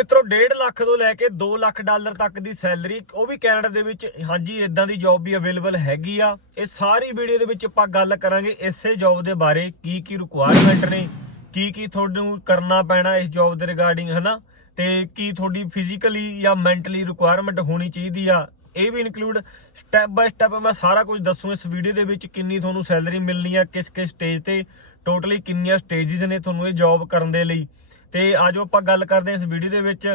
ਮਿੱਤਰੋ 1.5 ਲੱਖ ਤੋਂ ਲੈ ਕੇ 2 ਲੱਖ ਡਾਲਰ ਤੱਕ ਦੀ ਸੈਲਰੀ, ਉਹ ਵੀ ਕੈਨੇਡਾ ਦੇ ਵਿੱਚ, ਹਾਂਜੀ, ਇਦਾਂ ਦੀ ਜੌਬ ਵੀ ਅਵੇਲੇਬਲ ਹੈਗੀ ਆ। ਇਹ ਸਾਰੀ ਵੀਡੀਓ ਦੇ ਵਿੱਚ ਆਪਾਂ ਗੱਲ ਕਰਾਂਗੇ ਇਸੇ ਜੌਬ ਦੇ ਬਾਰੇ, ਕੀ ਕੀ ਰਿਕੁਆਇਰਮੈਂਟ ਨੇ, ਕੀ ਕੀ ਤੁਹਾਨੂੰ ਕਰਨਾ ਪੈਣਾ ਇਸ ਜੌਬ ਦੇ ਰਿਗਾਰਡਿੰਗ ਹਨਾ? ਤੇ ਕੀ ਤੁਹਾਡੀ ਫਿਜ਼ੀਕਲੀ ਜਾਂ ਮੈਂਟਲੀ ਰਿਕੁਆਇਰਮੈਂਟ ਹੋਣੀ ਚਾਹੀਦੀ ਆ, ਇਹ ਵੀ ਇਨਕਲੂਡ ਸਟੈਪ ਬਾਈ ਸਟੈਪ ਮੈਂ ਸਾਰਾ ਕੁਝ ਦੱਸੂ ਇਸ ਵੀਡੀਓ ਦੇ ਵਿੱਚ, ਕਿੰਨੀ ਤੁਹਾਨੂੰ ਸੈਲਰੀ ਮਿਲਣੀ ਆ ਕਿਸ ਕਿਸ ਸਟੇਜ ਤੇ ਟੋਟਲੀ ਕਿੰਨੀਆਂ ਸਟੇजेस ਨੇ ਤੁਹਾਨੂੰ ਇਹ ਜੌਬ ਕਰਨ ਦੇ ਲਈ। ਤੇ ਆਜੋ ਆਪਾਂ ਗੱਲ ਕਰਦੇ ਹਾਂ ਇਸ ਵੀਡੀਓ ਦੇ ਵਿੱਚ।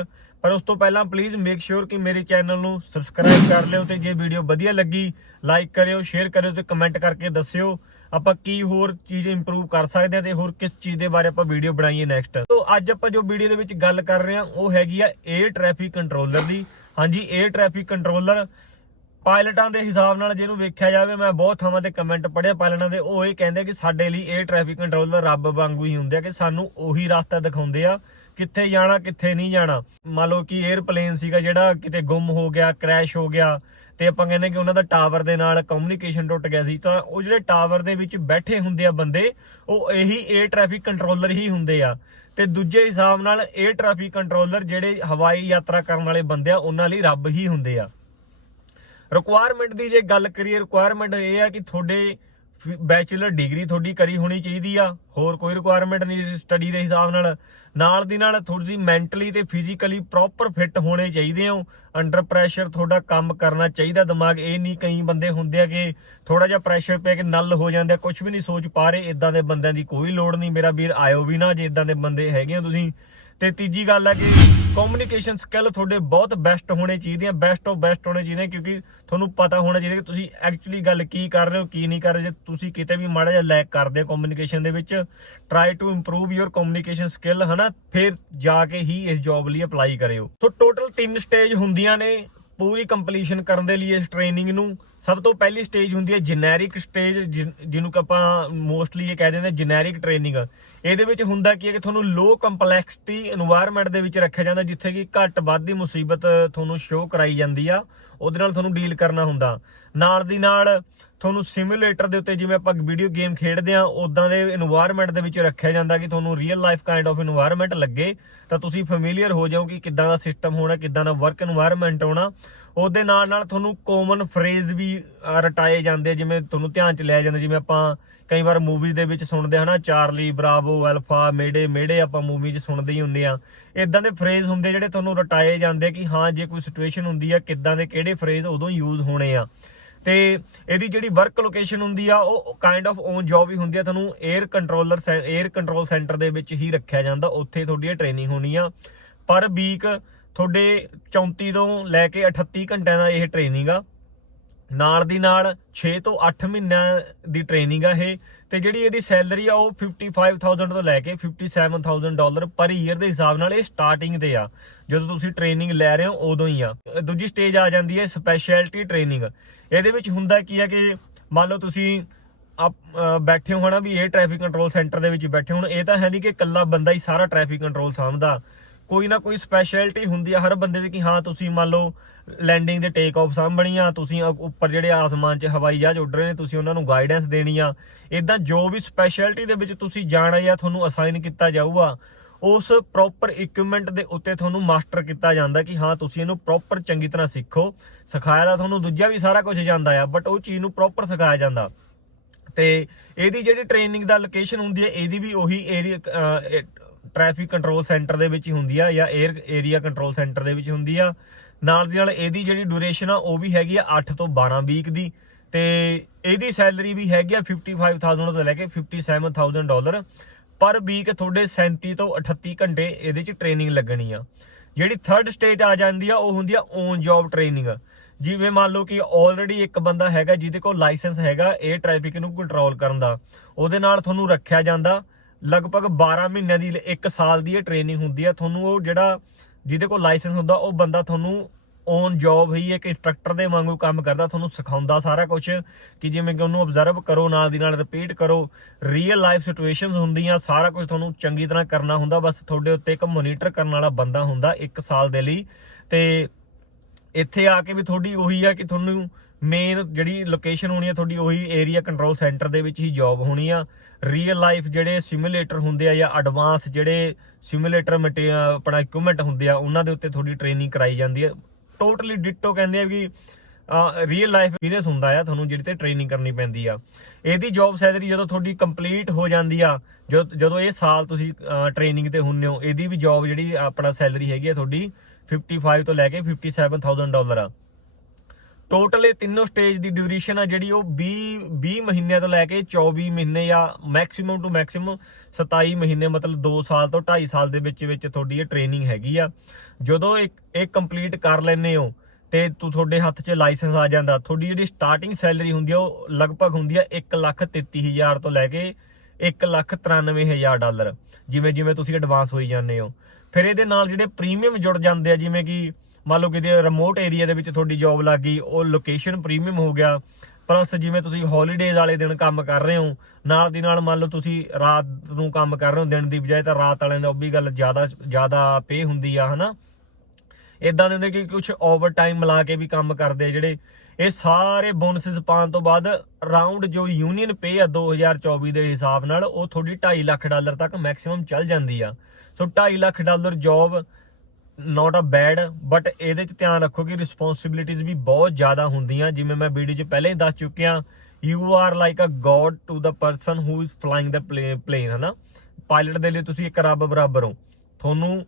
ਪਰ ਉਸ ਤੋਂ ਪਹਿਲਾਂ ਪਲੀਜ਼ ਮੇਕ ਸ਼ੋਰ ਕਿ ਮੇਰੇ ਚੈਨਲ ਨੂੰ ਸਬਸਕ੍ਰਾਈਬ ਕਰ ਲਿਓ ਤੇ ਜੇ ਵੀਡੀਓ ਵਧੀਆ ਲੱਗੀ ਲਾਈਕ ਕਰਿਓ ਸ਼ੇਅਰ ਕਰਿਓ ਤੇ ਕਮੈਂਟ ਕਰਕੇ ਦੱਸਿਓ ਆਪਾਂ ਕੀ ਹੋਰ ਚੀਜ਼ ਇੰਪਰੂਵ ਕਰ ਸਕਦੇ ਹਾਂ ਤੇ ਹੋਰ ਕਿਸ ਚੀਜ਼ ਦੇ ਬਾਰੇ ਆਪਾਂ ਵੀਡੀਓ ਬਣਾਈਏ ਨੈਕਸਟ ਤੋਂ ਅੱਜ ਆਪਾਂ ਜੋ ਵੀਡੀਓ ਦੇ ਵਿੱਚ ਗੱਲ ਕਰ ਰਹੇ ਹਾਂ, ਉਹ ਹੈਗੀ ਆ 에ਅਰ ਟ੍ਰੈਫਿਕ ਕੰਟਰੋਲਰ ਦੀ। ਹਾਂਜੀ 에ਅਰ ਟ੍ਰੈਫਿਕ ਕੰਟਰੋਲਰ ਪਾਇਲਟਾਂ ਦੇ ਹਿਸਾਬ ਨਾਲ ਜਿਹਨੂੰ ਵੇਖਿਆ ਜਾਵੇ, ਮੈਂ ਬਹੁਤ ਥਾਵਾਂ ਤੇ ਕਮੈਂਟ ਪੜਿਆ ਪਾਇਲਟਾਂ ਦੇ ਉਹ ਇਹ ਕਹਿੰਦੇ ਕਿ ਸਾਡੇ ਲਈ ਇਹ ਟ੍ਰੈਫਿਕ ਕੰਟਰੋਲਰ ਰੱਬ ਵਾਂਗੂ ਹੀ ਹੁੰਦੇ ਆ ਕਿ ਸਾਨੂੰ ਉਹੀ ਰਸਤਾ ਦਿਖਾਉਂਦੇ ਆ, ਕਿੱਥੇ ਜਾਣਾ, ਕਿੱਥੇ ਨਹੀਂ ਜਾਣਾ। ਮੰਨ ਲਓ ਕਿ 에ਅਰਪਲੇਨ ਸੀਗਾ ਜਿਹੜਾ ਕਿਤੇ ਗੁੰਮ ਹੋ ਗਿਆ ਕ੍ਰੈਸ਼ ਹੋ ਗਿਆ, ਤੇ ਆਪਾਂ ਕਹਿੰਦੇ ਕਿ ਉਹਨਾਂ ਦਾ ਟਾਵਰ ਦੇ ਨਾਲ ਕਮਿਊਨੀਕੇਸ਼ਨ ਟੁੱਟ ਗਿਆ ਸੀ, ਤਾਂ ਉਹ ਜਿਹੜੇ ਟਾਵਰ ਦੇ ਵਿੱਚ ਬੈਠੇ ਹੁੰਦੇ ਆ ਬੰਦੇ, ਉਹ ਇਹੀ 에ਅਰ ਟ੍ਰੈਫਿਕ ਕੰਟਰੋਲਰ ਹੀ ਹੁੰਦੇ ਆ। ਤੇ ਦੂਜੇ ਹਿਸਾਬ ਨਾਲ 에ਅਰ ਟ੍ਰੈਫਿਕ ਕੰਟਰੋਲਰ ਜਿਹੜੇ ਹਵਾਈ ਯਾਤਰਾ ਕਰਨ ਵਾਲੇ ਬੰਦੇ ਆ, ਉਹਨਾਂ ਲਈ ਰੱਬ ਹੀ ਹੁੰਦੇ ਆ। ਰਿਕੁਆਇਰਮੈਂਟ ਦੀ ਜੇ ਗੱਲ ਕਰੀਏ ਰਿਕੁਆਇਰਮੈਂਟ ਇਹ ਆ ਕਿ ਤੁਹਾਡੇ ਬੈਚਲਰ ਡਿਗਰੀ ਤੁਹਾਡੀ ਕਰੀ ਹੋਣੀ ਚਾਹੀਦੀ ਆ, ਹੋਰ ਕੋਈ ਰਿਕੁਆਇਰਮੈਂਟ ਨਹੀਂ ਸਟੱਡੀ ਦੇ ਹਿਸਾਬ ਨਾਲ। ਨਾਲ ਦੀ ਨਾਲ ਥੋੜੀ ਮੈਂਟਲੀ ਤੇ ਫਿਜ਼ੀਕਲੀ ਪ੍ਰੋਪਰ ਫਿੱਟ ਹੋਣੇ ਚਾਹੀਦੇ ਹੋ। ਅੰਡਰ ਪ੍ਰੈਸ਼ਰ ਤੁਹਾਡਾ ਕੰਮ ਕਰਨਾ ਚਾਹੀਦਾ, ਦਿਮਾਗ ਇਹ ਨਹੀਂ ਕਈ ਬੰਦੇ ਹੁੰਦੇ ਆ ਕਿ ਥੋੜਾ ਜਿਹਾ ਪ੍ਰੈਸ਼ਰ ਪੈ ਕੇ ਨਲ ਹੋ ਜਾਂਦੇ ਆ ਕੁਝ ਵੀ ਨਹੀਂ ਸੋਚ ਪਾ ਰਹੇ ਇਦਾਂ ਦੇ ਬੰਦਿਆਂ ਦੀ ਕੋਈ ਲੋੜ ਨਹੀਂ। ਮੇਰਾ ਵੀਰ ਆਇਓ ਵੀ ਨਾ ਜੇ ਇਦਾਂ ਦੇ ਬੰਦੇ ਹੈਗੇ ਹੋ ਤੁਸੀਂ। ਤੇ ਤੀਜੀ ਗੱਲ ਆ ਕਿ ਕਮਿਊਨੀਕੇਸ਼ਨ ਸਕਿੱਲ ਤੁਹਾਡੇ ਬਹੁਤ ਬੈਸਟ ਹੋਣੇ ਚਾਹੀਦੇ ਆ ਬੈਸਟ ਆਫ ਬੈਸਟ ਹੋਣੇ ਚਾਹੀਦੇ ਕਿਉਂਕਿ ਤੁਹਾਨੂੰ ਪਤਾ ਹੋਣਾ ਚਾਹੀਦਾ ਕਿ ਤੁਸੀਂ ਐਕਚੁਅਲੀ ਗੱਲ ਕੀ ਕਰ ਰਹੇ ਹੋ, ਕੀ ਨਹੀਂ ਕਰ ਰਹੇ, ਜੇ ਤੁਸੀਂ ਕਿਤੇ ਵੀ ਮਾੜਾ ਜਿਹਾ ਲੈਕ ਕਰਦੇ ਹੋ ਕਮਿਊਨੀਕੇਸ਼ਨ ਦੇ ਵਿੱਚ try to improve your communication skill ਹਨਾ? ਫਿਰ ਜਾ ਕੇ ਹੀ ਇਸ ਜੌਬ ਲਈ ਅਪਲਾਈ ਕਰਿਓ। ਸੋ ਟੋਟਲ ਤਿੰਨ ਸਟੇਜ ਹੁੰਦੀਆਂ ਨੇ ਪੂਰੀ ਕੰਪਲੀਸ਼ਨ ਕਰਨ ਦੇ ਲਈ ਇਸ ਟ੍ਰੇਨਿੰਗ ਨੂੰ। ਸਭ ਤੋਂ ਪਹਿਲੀ ਸਟੇਜ ਹੁੰਦੀ ਹੈ ਜੈਨਰਿਕ ਸਟੇਜ ਜਿਹਨੂੰ ਕਿ ਆਪਾਂ ਮੋਸਟਲੀ ਇਹ ਕਹਿ ਦਿੰਦੇ ਜੈਨਰਿਕ ਟ੍ਰੇਨਿੰਗ ਇਹਦੇ ਵਿੱਚ ਹੁੰਦਾ ਕੀ ਹੈ ਕਿ ਤੁਹਾਨੂੰ ਲੋ ਕੰਪਲੈਕਸਿਟੀ এনवायरमेंट ਦੇ ਵਿੱਚ ਰੱਖਿਆ ਜਾਂਦਾ, ਜਿੱਥੇ ਕਿ ਘੱਟ ਵੱਧ ਦੀ ਮੁਸੀਬਤ ਤੁਹਾਨੂੰ ਸ਼ੋਅ ਕਰਾਈ ਜਾਂਦੀ ਆ। ਉਹਦੇ ਨਾਲ ਤੁਹਾਨੂੰ ਡੀਲ ਕਰਨਾ ਹੁੰਦਾ। ਨਾਲ ਦੀ ਨਾਲ ਤੁਹਾਨੂੰ ਸਿਮੂਲੇਟਰ ਦੇ ਉੱਤੇ ਜਿਵੇਂ ਆਪਾਂ ਵੀਡੀਓ ਗੇਮ ਖੇਡਦੇ ਆ ਉਦਾਂ ਦੇ এনवायरमेंट ਦੇ ਵਿੱਚ ਰੱਖਿਆ ਜਾਂਦਾ ਕਿ ਤੁਹਾਨੂੰ real life kind of environment ਲੱਗੇ। ਤਾਂ ਤੁਸੀਂ ਫੈਮਿਲੀਅਰ ਹੋ ਜਾਓ ਕਿ ਕਿੱਦਾਂ ਦਾ ਸਿਸਟਮ ਹੋਣਾ, ਕਿੱਦਾਂ ਦਾ ਵਰਕ এনवायरमेंट ਹੋਣਾ ਉਹਦੇ ਨਾਲ ਨਾਲ ਤੁਹਾਨੂੰ ਕਾਮਨ ਫਰੇਜ਼ ਵੀ ਰਟਾਏ ਜਾਂਦੇ ਜਿਵੇਂ ਤੁਹਾਨੂੰ ਧਿਆਨ ਚ ਲਿਆ ਜਾਂਦਾ ਜਿਵੇਂ ਆਪਾਂ ਕਈ ਵਾਰ ਮੂਵੀਜ਼ ਦੇ ਵਿੱਚ ਸੁਣਦੇ ਹਨਾ ਚਾਰਲੀ ਬਰਾਵੋ ਅਲਫਾ ਮੇੜੇ ਮੇੜੇ ਆਪਾਂ ਮੂਵੀ 'ਚ ਸੁਣਦੇ ਹੀ ਹੁੰਦੇ ਆ। ਇਦਾਂ ਦੇ ਫਰੇਜ਼ ਹੁੰਦੇ ਜਿਹੜੇ ਤੁਹਾਨੂੰ ਰਟਾਏ ਜਾਂਦੇ ਕਿ ਹਾਂ, ਜੇ ਕੋਈ ਸਿਚੁਏਸ਼ਨ ਹੁੰਦੀ ਆ, ਕਿੱਦਾਂ ਦੇ ਕਿਹੜੇ ਫਰੇਜ਼ ਉਦੋਂ ਯੂਜ਼ ਹੋਣੇ ਆ। ਤੇ ਇਹਦੀ ਜਿਹੜੀ ਵਰਕ ਲੋਕੇਸ਼ਨ ਹੁੰਦੀ ਆ, ਉਹ ਕਾਈਂਡ ਆਫ ਓਨ ਜੌਬ ਹੀ ਹੁੰਦੀ ਆ, ਤੁਹਾਨੂੰ air controller air control centre ਦੇ ਵਿੱਚ ਹੀ ਰੱਖਿਆ ਜਾਂਦਾ, ਉੱਥੇ ਤੁਹਾਡੀ ਇਹ ਟ੍ਰੇਨਿੰਗ ਹੋਣੀ ਆ। ਪਰ ਵੀਕ ਤੁਹਾਡੇ 34 ਤੋਂ ਲੈ ਕੇ 38 ਘੰਟਿਆਂ ਦਾ ਇਹ ਟ੍ਰੇਨਿੰਗ ਆ। ਨਾਲ ਦੀ ਨਾਲ 6 ਤੋਂ 8 ਮਹੀਨਿਆਂ ਦੀ ਟ੍ਰੇਨਿੰਗ ਆ ਇਹ ਤੇ ਜਿਹੜੀ ਇਹਦੀ ਸੈਲਰੀ ਆ ਉਹ 55000 ਤੋਂ ਲੈ ਕੇ 57000 ਡਾਲਰ ਪਰ ਈਅਰ ਦੇ ਹਿਸਾਬ ਨਾਲ ਇਹ ਸਟਾਰਟਿੰਗ ਤੇ ਆ। ਜਦੋਂ ਤੁਸੀਂ ਟ੍ਰੇਨਿੰਗ ਲੈ ਰਹੇ ਹੋ, ਉਦੋਂ ਹੀ ਆ। ਦੂਜੀ ਸਟੇਜ ਆ ਜਾਂਦੀ ਹੈ ਸਪੈਸ਼ਲਿਟੀ ਟ੍ਰੇਨਿੰਗ ਇਹਦੇ ਵਿੱਚ ਹੁੰਦਾ ਕੀ ਆ ਕਿ ਮੰਨ ਲਓ ਤੁਸੀਂ ਆਪ ਬੈਠੇ ਹੋ ਹਨਾ ਵੀ ਇਹ ਟ੍ਰੈਫਿਕ ਕੰਟਰੋਲ ਸੈਂਟਰ ਦੇ ਵਿੱਚ ਬੈਠੇ ਹੋਣ ਇਹ ਤਾਂ ਹੈ ਨਹੀਂ ਕਿ ਇਕੱਲਾ ਬੰਦਾ ਹੀ ਸਾਰਾ ਟ੍ਰੈਫਿਕ ਕੰਟਰੋਲ ਸਾਂਭਦਾ। ਕੋਈ ਨਾ ਕੋਈ ਸਪੈਸ਼ਲਿਟੀ ਹੁੰਦੀ ਆ ਹਰ ਬੰਦੇ ਦੀ ਕਿ ਹਾਂ, ਤੁਸੀਂ ਮੰਨ ਲਓ ਲੈਂਡਿੰਗ ਦੇ ਟੇਕ ਆਫ ਸਾਂਭਣੀ ਆ, ਤੁਸੀਂ ਅ- ਉੱਪਰ ਜਿਹੜੇ ਆਸਮਾਨ 'ਚ ਹਵਾਈ ਜਹਾਜ਼ ਉੱਡ ਰਹੇ ਨੇ, ਤੁਸੀਂ ਉਹਨਾਂ ਨੂੰ ਗਾਈਡੈਂਸ ਦੇਣੀ ਆ। ਇਦਾਂ ਜੋ ਵੀ ਸਪੈਸ਼ਲਿਟੀ ਦੇ ਵਿੱਚ ਤੁਸੀਂ ਜਾਣਾ ਜਾਂ ਤੁਹਾਨੂੰ ਅਸਾਈਨ ਕੀਤਾ ਜਾਊਗਾ, ਉਸ ਪ੍ਰੋਪਰ ਇਕਵਿਪਮੈਂਟ ਦੇ ਉੱਤੇ ਤੁਹਾਨੂੰ ਮਾਸਟਰ ਕੀਤਾ ਜਾਂਦਾ ਕਿ ਹਾਂ, ਤੁਸੀਂ ਇਹਨੂੰ ਪ੍ਰੋਪਰ ਚੰਗੀ ਤਰ੍ਹਾਂ ਸਿੱਖੋ। ਸਿਖਾਇਆ ਤਾਂ ਤੁਹਾਨੂੰ ਦੂਜਾ ਵੀ ਸਾਰਾ ਕੁਝ ਜਾਂਦਾ ਆ ਬਟ ਉਹ ਚੀਜ਼ ਨੂੰ ਪ੍ਰੋਪਰ ਸਿਖਾਇਆ ਜਾਂਦਾ। ਤੇ ਇਹਦੀ ਜਿਹੜੀ ਟ੍ਰੇਨਿੰਗ ਦਾ ਲੋਕੇਸ਼ਨ ਹੁੰਦੀ ਹੈ ਇਹਦੀ ਵੀ ਉਹੀ ਏਰੀਆ ਟ੍ਰੈਫਿਕ ਕੰਟਰੋਲ ਸੈਂਟਰ ਦੇ ਵਿੱਚ ਹੀ ਹੁੰਦੀ ਆ ਜਾਂ 에ਅਰ ਏਰੀਆ ਕੰਟਰੋਲ ਸੈਂਟਰ ਦੇ ਵਿੱਚ ਹੁੰਦੀ ਆ। ਨਾਲ ਦੀ ਨਾਲ ਇਹਦੀ ਜਿਹੜੀ ਡਿਊਰੇਸ਼ਨ ਆ, ਉਹ ਵੀ ਹੈਗੀ ਆ 8 ਤੋਂ 12 ਵੀਕ ਦੀ। ਤੇ ਇਹਦੀ ਸੈਲਰੀ ਵੀ ਹੈਗੀ ਆ 55000 ਤੋਂ ਲੈ ਕੇ 57000 ਡਾਲਰ ਪਰ ਵੀਕ ਤੁਹਾਡੇ 37 ਤੋਂ 38 ਘੰਟੇ ਇਹਦੇ ਚ ਟ੍ਰੇਨਿੰਗ ਲੱਗਣੀ ਆ। ਜਿਹੜੀ ਥਰਡ ਸਟੇਜ ਆ ਜਾਂਦੀ ਆ, ਉਹ ਹੁੰਦੀ ਆ ਔਨ ਜੌਬ ਟ੍ਰੇਨਿੰਗ ਜਿਵੇਂ ਮੰਨ ਲਓ ਕਿ ਆਲਰੇਡੀ ਇੱਕ ਬੰਦਾ ਹੈਗਾ ਜਿਹਦੇ ਕੋਲ ਲਾਇਸੈਂਸ ਹੈਗਾ, ਇਹ ਟ੍ਰੈਫਿਕ ਨੂੰ ਕੰਟਰੋਲ ਕਰਨ ਦਾ। ਉਹਦੇ ਨਾਲ ਤੁਹਾਨੂੰ ਰੱਖਿਆ ਜਾਂਦਾ। ਲਗਭਗ 12 ਮਹੀਨਿਆਂ ਦੀ 1 ਸਾਲ ਦੀ ਇਹ ਟ੍ਰੇਨਿੰਗ ਹੁੰਦੀ ਆ। ਤੁਹਾਨੂੰ ਉਹ ਜਿਹੜਾ ਜਿਹਦੇ ਕੋਲ ਲਾਇਸੈਂਸ ਹੁੰਦਾ, ਉਹ ਬੰਦਾ ਤੁਹਾਨੂੰ ਔਨ ਜੌਬ ਹੀ ਇੱਕ ਇੰਸਟ੍ਰਕਟਰ ਦੇ ਵਾਂਗੂ ਕੰਮ ਕਰਦਾ, ਤੁਹਾਨੂੰ ਸਿਖਾਉਂਦਾ ਸਾਰਾ ਕੁਝ ਕਿ ਜਿਵੇਂ ਕਿ ਉਹਨੂੰ ਆਬਜ਼ਰਵ ਕਰੋ, ਨਾਲ ਦੀ ਨਾਲ ਰਿਪੀਟ ਕਰੋ। ਰੀਅਲ ਲਾਈਫ ਸਿਚੁਏਸ਼ਨਸ ਹੁੰਦੀਆਂ, ਸਾਰਾ ਕੁਝ ਤੁਹਾਨੂੰ ਚੰਗੀ ਤਰ੍ਹਾਂ ਕਰਨਾ ਹੁੰਦਾ। ਬਸ ਤੁਹਾਡੇ ਉੱਤੇ ਇੱਕ ਮੋਨੀਟਰ ਕਰਨ ਵਾਲਾ ਬੰਦਾ ਹੁੰਦਾ 1 ਸਾਲ ਦੇ ਲਈ। ਤੇ ਇੱਥੇ ਆ ਕੇ ਵੀ ਤੁਹਾਡੀ ਉਹੀ ਆ ਕਿ ਤੁਹਾਨੂੰ ਮੇਨ ਜਿਹੜੀ ਲੋਕੇਸ਼ਨ ਹੋਣੀ ਆ, ਤੁਹਾਡੀ ਉਹੀ ਏਰੀਆ ਕੰਟਰੋਲ ਸੈਂਟਰ ਦੇ ਵਿੱਚ ਹੀ ਜੌਬ ਹੋਣੀ ਆ। ਰੀਅਲ ਲਾਈਫ ਜਿਹੜੇ ਸਿਮੂਲੇਟਰ ਹੁੰਦੇ ਆ ਜਾਂ ਐਡਵਾਂਸ ਜਿਹੜੇ ਸਿਮੂਲੇਟਰ ਆਪਣਾ ਇਕਵਿਪਮੈਂਟ ਹੁੰਦੇ ਆ, ਉਹਨਾਂ ਦੇ ਉੱਤੇ ਤੁਹਾਡੀ ਟ੍ਰੇਨਿੰਗ ਕਰਾਈ ਜਾਂਦੀ ਆ। ਟੋਟਲੀ ਡਿਟੋ ਕਹਿੰਦੇ ਆ ਵੀ ਰੀਅਲ ਲਾਈਫ ਐਕਸਪੀਰੀਅੰਸ ਹੁੰਦਾ ਆ ਤੁਹਾਨੂੰ ਜਿਹੜੀ ਤੇ ਟ੍ਰੇਨਿੰਗ ਕਰਨੀ ਪੈਂਦੀ ਆ। ਇਹਦੀ ਜੌਬ ਸੈਲਰੀ ਜਦੋਂ ਤੁਹਾਡੀ ਕੰਪਲੀਟ ਹੋ ਜਾਂਦੀ ਆ ਜਦ- ਜਦੋਂ ਇਹ ਸਾਲ ਤੁਸੀਂ ਟ੍ਰੇਨਿੰਗ ਤੇ ਹੁੰਨੇ ਹੋ, ਇਹਦੀ ਵੀ ਜੌਬ ਜਿਹੜੀ ਆਪਣਾ ਸੈਲਰੀ ਹੈਗੀ ਆ ਤੁਹਾਡੀ 55 ਤੋਂ ਲੈ ਕੇ 57000 ਡਾਲਰ ਆ। ਟੋਟਲ ਇਹ ਤਿੰਨੋਂ ਸਟੇਜ ਦੀ ਡਿਊਰੇਸ਼ਨ ਆ ਜਿਹੜੀ ਉਹ 20 20 ਮਹੀਨਿਆਂ ਤੋਂ ਲੈ ਕੇ 24 ਮਹੀਨੇ ਜਾਂ ਮੈਕਸਿਮਮ ਟੂ ਮੈਕਸਿਮਮ 27 ਮਹੀਨੇ, ਮਤਲਬ 2 ਸਾਲ ਤੋਂ 2.5 ਸਾਲ ਦੇ ਵਿੱਚ ਵਿੱਚ ਤੁਹਾਡੀ ਇਹ ਟ੍ਰੇਨਿੰਗ ਹੈਗੀ ਆ। ਜਦੋਂ ਇੱਕ ਇਹ ਕੰਪਲੀਟ ਕਰ ਲੈਨੇ ਹੋ ਤੇ ਤੂੰ, ਤੁਹਾਡੇ ਹੱਥ 'ਚ ਲਾਇਸੈਂਸ ਆ ਜਾਂਦਾ, ਤੁਹਾਡੀ ਜਿਹੜੀ ਸਟਾਰਟਿੰਗ ਸੈਲਰੀ ਹੁੰਦੀ ਆ, ਉਹ ਲਗਭਗ ਹੁੰਦੀ ਆ 133000 ਤੋਂ ਲੈ ਕੇ 193000 ਡਾਲਰ, ਜਿਵੇਂ ਜਿਵੇਂ ਤੁਸੀਂ ਐਡਵਾਂਸ ਹੋਈ ਜਾਂਦੇ ਹੋ। ਫਿਰ ਇਹਦੇ ਨਾਲ ਜਿਹੜੇ ਪ੍ਰੀਮੀਅਮ ਜੁੜ ਜਾਂਦੇ ਆ, ਜਿਵੇਂ ਕਿ ਮੰਨ ਲਓ ਕਿਤੇ ਰਿਮੋਟ ਏਰੀਆ ਦੇ ਵਿੱਚ ਤੁਹਾਡੀ ਜੌਬ ਲੱਗ ਗਈ, ਉਹ ਲੋਕੇਸ਼ਨ ਪ੍ਰੀਮੀਅਮ ਹੋ ਗਿਆ ਪਲੱਸ ਜਿਵੇਂ ਤੁਸੀਂ ਹੌਲੀਡੇਜ਼ ਵਾਲੇ ਦਿਨ ਕੰਮ ਕਰ ਰਹੇ ਹੋ, ਨਾਲ ਦੀ ਨਾਲ ਮੰਨ ਲਓ ਤੁਸੀਂ ਰਾਤ ਨੂੰ ਕੰਮ ਕਰ ਰਹੇ ਹੋ, ਦਿਨ ਦੀ ਬਜਾਏ ਤਾਂ ਰਾਤ ਵਾਲਿਆਂ ਦਾ ਉਹ ਵੀ ਗੱਲ ਜ਼ਿਆਦਾ ਜ਼ਿਆਦਾ ਪੇ ਹੁੰਦੀ ਆ, ਹਨਾ? ਇਦਾਂ ਦੇ ਹੁੰਦੇ ਕਿ ਕੁਝ ਓਵਰ ਟਾਈਮ ਮਿਲਾ ਕੇ ਵੀ ਕੰਮ ਕਰਦੇ ਆ ਜਿਹੜੇ, ਇਹ ਸਾਰੇ ਬੋਨਸਸ ਪਾਉਣ ਤੋਂ ਬਾਅਦ ਰਾਉਂਡ ਜੋ ਯੂਨੀਅਨ ਪੇ ਆ 2024 ਦੇ ਹਿਸਾਬ ਨਾਲ, ਉਹ ਤੁਹਾਡੀ 2.5 ਲੱਖ ਡਾਲਰ ਤੱਕ ਮੈਕਸਿਮਮ ਚੱਲ ਜਾਂਦੀ ਆ। So 2.5 lakh dollar job not a bad but ਇਹਦੇ ਚ ਧਿਆਨ ਰੱਖੋ ਕਿ ਰਿਸਪੌਂਸਿਬਿਲਿਟੀਜ਼ ਵੀ ਬਹੁਤ ਜ਼ਿਆਦਾ ਹੁੰਦੀਆਂ। ਜਿਵੇਂ ਮੈਂ ਵੀਡੀਓ 'ਚ ਪਹਿਲਾਂ ਹੀ ਦੱਸ ਚੁੱਕਿਆ you are like a god to the person who is flying the plane ਹਨਾ? ਪਾਇਲਟ ਦੇ ਲਈ ਤੁਸੀਂ ਇੱਕ ਰੱਬ ਬਰਾਬਰ ਹੋ। ਤੁਹਾਨੂੰ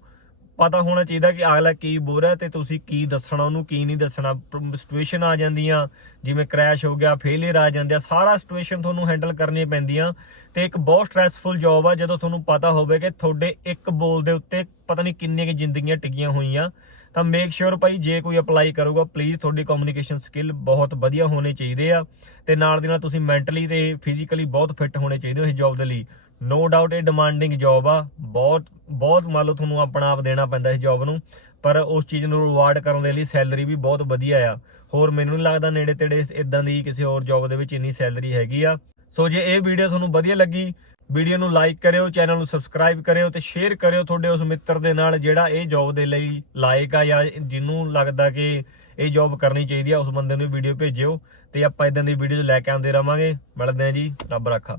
ਪਤਾ ਹੋਣਾ ਚਾਹੀਦਾ ਕਿ ਅਗਲਾ ਕੀ ਬੋਲ ਰਿਹਾ ਤੇ ਤੁਸੀਂ ਕੀ ਦੱਸਣਾ ਉਹਨੂੰ, ਕੀ ਨਹੀਂ ਦੱਸਣਾ। ਸਿਚੁਏਸ਼ਨ ਆ ਜਾਂਦੀਆਂ, ਜਿਵੇਂ ਕ੍ਰੈਸ਼ ਹੋ ਗਿਆ ਫੇਲਿਅਰ ਆ ਜਾਂਦੇ ਆ, ਸਾਰਾ ਸਿਚੁਏਸ਼ਨ ਤੁਹਾਨੂੰ ਹੈਂਡਲ ਕਰਨੀਆਂ ਪੈਂਦੀਆਂ। ਤੇ ਇੱਕ ਬਹੁਤ ਸਟ੍ਰੈਸਫੁਲ ਜੌਬ ਆ, ਜਦੋਂ ਤੁਹਾਨੂੰ ਪਤਾ ਹੋਵੇ ਕਿ ਤੁਹਾਡੇ ਇੱਕ ਬੋਲ ਦੇ ਉੱਤੇ ਪਤਾ ਨਹੀਂ ਕਿੰਨੀਆਂ ਕਿ ਜ਼ਿੰਦਗੀਆਂ ਟਿਕੀਆਂ ਹੋਈਆਂ। ਤਾਂ ਮੇਕ ਸ਼ੋਰ ਭਾਈ ਜੇ ਕੋਈ ਅਪਲਾਈ ਕਰੂਗਾ ਪਲੀਜ਼ ਤੁਹਾਡੀ ਕਮਿਊਨੀਕੇਸ਼ਨ ਸਕਿੱਲ ਬਹੁਤ ਵਧੀਆ ਹੋਣੇ ਚਾਹੀਦੇ ਆ। ਤੇ ਨਾਲ ਦੀ ਨਾਲ ਤੁਸੀਂ ਮੈਂਟਲੀ ਤੇ ਫਿਜ਼ੀਕਲੀ ਬਹੁਤ ਫਿੱਟ ਹੋਣੇ ਚਾਹੀਦੇ ਹੋ ਇਸ ਜੌਬ ਦੇ ਲਈ। ਨੋ ਡਾਊਟ ਇਹ ਡਿਮਾਂਡਿੰਗ ਜੌਬ ਆ, ਬਹੁਤ ਬਹੁਤ ਮੰਨ ਲਓ ਤੁਹਾਨੂੰ ਆਪਣਾ ਆਪ ਦੇਣਾ ਪੈਂਦਾ ਇਸ ਜੌਬ ਨੂੰ, ਪਰ ਉਸ ਚੀਜ਼ ਨੂੰ ਰਿਵਾਰਡ ਕਰਨ ਦੇ ਲਈ ਸੈਲਰੀ ਵੀ ਬਹੁਤ ਵਧੀਆ ਆ। ਹੋਰ ਮੈਨੂੰ ਨਹੀਂ ਲੱਗਦਾ ਨੇੜੇ ਤੇੜੇ ਇਦਾਂ ਦੀ ਕਿਸੇ ਹੋਰ ਜੌਬ ਦੇ ਵਿੱਚ ਇੰਨੀ ਸੈਲਰੀ ਹੈਗੀ ਆ। ਸੋ ਜੇ ਇਹ ਵੀਡੀਓ ਤੁਹਾਨੂੰ ਵਧੀਆ ਲੱਗੀ ਵੀਡੀਓ ਨੂੰ ਲਾਈਕ ਕਰਿਓ ਚੈਨਲ ਨੂੰ ਸਬਸਕ੍ਰਾਈਬ ਕਰਿਓ ਤੇ ਸ਼ੇਅਰ ਕਰਿਓ ਤੁਹਾਡੇ ਉਸ ਮਿੱਤਰ ਦੇ ਨਾਲ ਜਿਹੜਾ ਇਹ ਜੌਬ ਦੇ ਲਈ ਲਾਇਕ ਆ ਜਾਂ ਜਿਹਨੂੰ ਲੱਗਦਾ ਕਿ ਇਹ ਜੌਬ ਕਰਨੀ ਚਾਹੀਦੀ ਆ, ਉਸ ਬੰਦੇ ਨੂੰ ਵੀਡੀਓ ਭੇਜਿਓ ਤੇ ਆਪਾਂ ਇਦਾਂ ਦੀ ਵੀਡੀਓ ਲੈ ਕੇ ਆਉਂਦੇ ਰਵਾਂਗੇ। ਮਿਲਦੇ ਹਾਂ ਜੀ, ਰੱਬ ਰੱਖਾ।